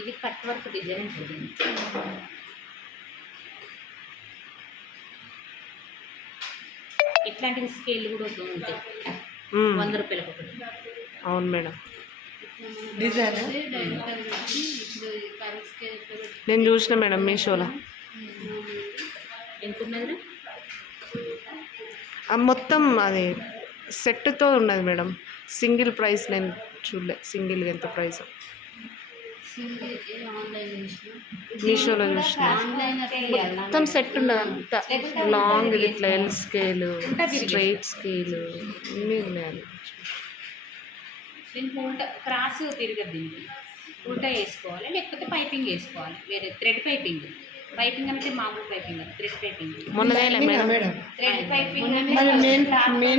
ఇది cut work design ఉంటుంది. ఇట్లాంటివి స్కేల్ కూడా ఉంటాయి 100 రూపాయలకు ఒకటి. అవును మేడం, డిజైన్ నేను చూసిన మేడం మీషోలో. ఎంత ఉన్నది? మొత్తం అది సెట్తో ఉన్నది మేడం. సింగిల్ ప్రైస్ నేను చూడలే, సింగిల్గా ఎంత ప్రైస్. మీషోలో చూసిన మొత్తం సెట్ ఉన్నది అంతా. లాంగ్ ఇట్లా ఎల్ స్కేలు, స్ట్రైట్ స్కేలు అన్నీ ఉన్నాయి. దీనికి ఉల్టా క్రాస్ తిరగదు, దీనికి ఉల్టా వేసుకోవాలి, లేకపోతే పైపింగ్ వేసుకోవాలి. వేరే థ్రెడ్ పైపింగ్. పైపింగ్ అంటే మామూలు పైపింగ్, థ్రెడ్ పైపింగ్. మొన్నదేలే మేడం, థ్రెడ్ పైపింగ్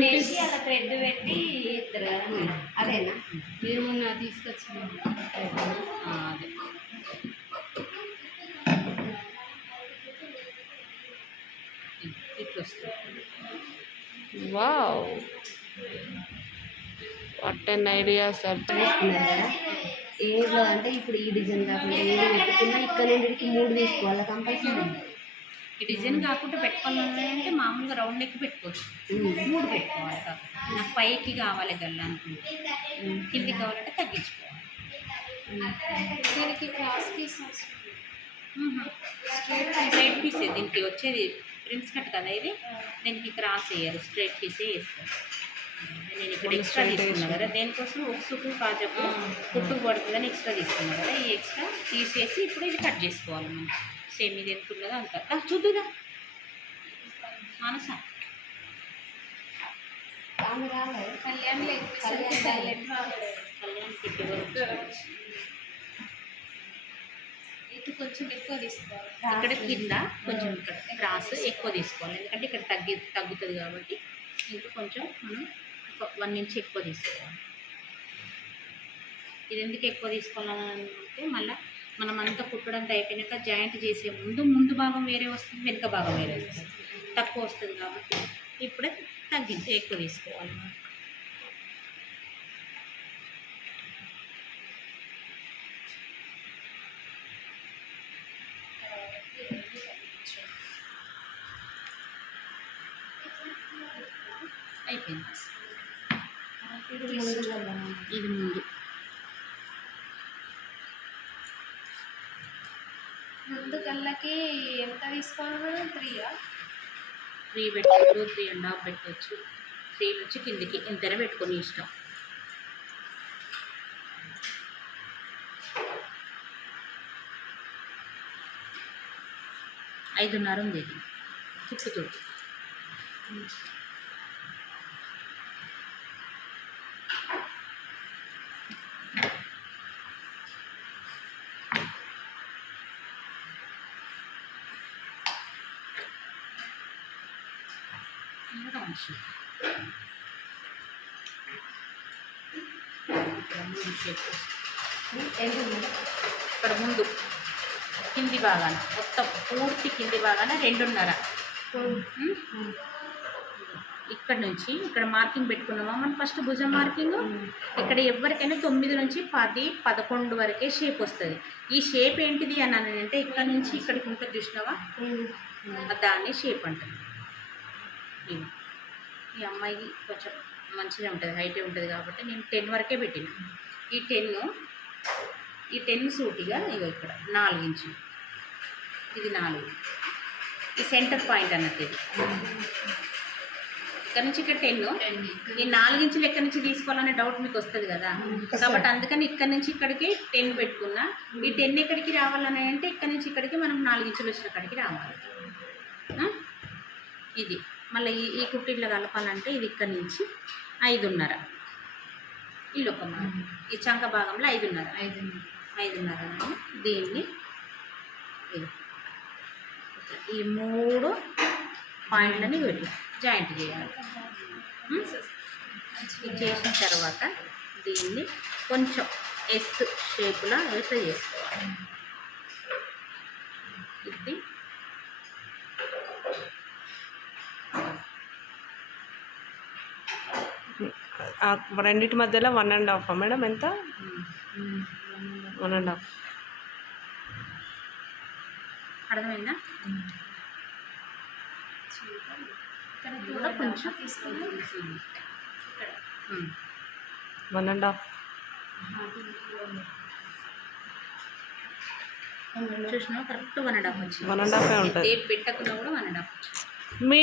వేసి అలా థ్రెడ్ పెట్టి ఇస్తారు కదా మేడం. అదేనా మీరు మొన్న తీసుకొచ్చిన? అదే. ఇట్లా వస్తుంది. Wow, what an idea sir. ఏదో అంటే ఇప్పుడు ఈ డిజైన్ కాకుండా ఏది పెట్టుకున్నా ఇక్కడ నుండి 3 తీసుకోవాలి కంపల్సరీ. ఈ డిజైన్ కాకుండా పెట్టుకోవాలంటే మామూలుగా రౌండ్ నెక్ పెట్టుకోవచ్చు, 3 పెట్టుకోవాలి. నాకు పైకి కావాలి గల్లా అనుకుంటే, కిందికి కావాలంటే తగ్గించుకోవాలి. దీనికి క్రాస్ పీస్ స్ట్రైట్ పీసే దీనికి వచ్చేది. ప్రిన్స్ కట్ కదా ఇది, దీనికి క్రాస్ వేయాలి, స్ట్రైట్ పీసే వేస్తాను. నేను ఇక్కడ ఎక్స్ట్రా తీసుకున్నా కదా, దేనికోసం ఉక్సుకు కాజకు కుట్టుకు పడుతుందని ఎక్స్ట్రా తీసుకున్నా కదా. ఈ ఎక్స్ట్రా తీసేసి ఇప్పుడు ఇది కట్ చేసుకోవాలి మనం. సేమ్ ఇది ఎంత ఉన్నదో అంత చూద్దుదా మానస. కళ్యాణ్ పెట్టి ఇది కొంచెం ఎక్కువ తీసుకోవాలి. ఇక్కడ కింద కొంచెం ఇక్కడ క్రాస్ ఎక్కువ తీసుకోవాలి, ఎందుకంటే ఇక్కడ తగ్గుతుంది కాబట్టి. ఇంకా కొంచెం మనం 1 ఇంచ్ ఎక్కువ తీసుకోవాలి. ఇది ఎందుకు ఎక్కువ తీసుకోవాలంటే మళ్ళీ మనం అంతా కుట్టడంతా అయిపోయినాక జాయింట్ చేసే ముందు భాగం వేరే వస్తుంది, వెనుక భాగం వేరే వస్తుంది, తక్కువ వస్తుంది కాబట్టి ఇప్పుడే తగ్గించి ఎక్కువ తీసుకోవాలి. అయిపోయింది. ఇది ముందు కళ్ళకి ఎంత తీసుకోవాలి? 3 పెట్టచ్చు, 3.5 పెట్టచ్చు. 3 నుంచి కిందికి ఎంతైనా పెట్టుకొని ఇష్టం. ఐదున్నర ఉంది ఇది చుట్టూ. ఇక్కడ ముందు కింది భాగాన మొత్తం పూర్తి కింది భాగాన 2.5. ఇక్కడ నుంచి ఇక్కడ మార్కింగ్ పెట్టుకున్నామా మనం ఫస్ట్ భుజం మార్కింగ్. ఇక్కడ ఎవరికైనా 9 నుంచి 10, 11 వరకే షేప్ వస్తుంది. ఈ షేప్ ఏంటిది అని అంటే ఇక్కడ నుంచి ఇక్కడికి ఉంటుంది చూసినావా, దాన్ని షేప్ అంటారు. ఈ అమ్మాయికి కొంచెం మంచిగా ఉంటుంది, హైటే ఉంటుంది కాబట్టి నేను 10 వరకే పెట్టిన. ఈ 10 సూటిగా ఇగో ఇక్కడ 4 ఇంచులు, ఇది 4. ఈ సెంటర్ పాయింట్ అన్నట్టు ఇది. ఇక్కడ నుంచి ఇక్కడ 10, ఈ 4 ఇంచులు ఎక్కడి నుంచి తీసుకోవాలనే డౌట్ మీకు వస్తుంది కదా, కాబట్టి అందుకని ఇక్కడ నుంచి ఇక్కడికి 10 పెట్టుకున్నా. ఈ 10 ఎక్కడికి రావాలని అంటే ఇక్కడ నుంచి ఇక్కడికి మనం 4 ఇంచులు వచ్చిన కాడికి రావాలి. ఇది మళ్ళీ ఈ కుట్టిట్లో కలపాలంటే ఇది ఇక్కడ నుంచి 5.5. ఇల్లు ఒక ఈ చంక భాగంలో 5.5. దీన్ని ఈ 3 పాయింట్లని పెట్టి జాయింట్ చేయాలి. చేసిన తర్వాత దీన్ని కొంచెం ఎస్ షేపులా ఎట్లా చేసుకోవాలి. ఇది ఆ రెండింటి మధ్యలో 1.5 మేడం ఎంత? 1.5. అర్థమైందా? ఇక్కడ కూడా కొంచెం తీసుకుంటుంది. 1.5. చూసినా కరెక్ట్ 1.5 వచ్చింది. 1.5 ఉంటుంది. టేప్ పెట్టకుండా కూడా 1.5 వచ్చింది. మీ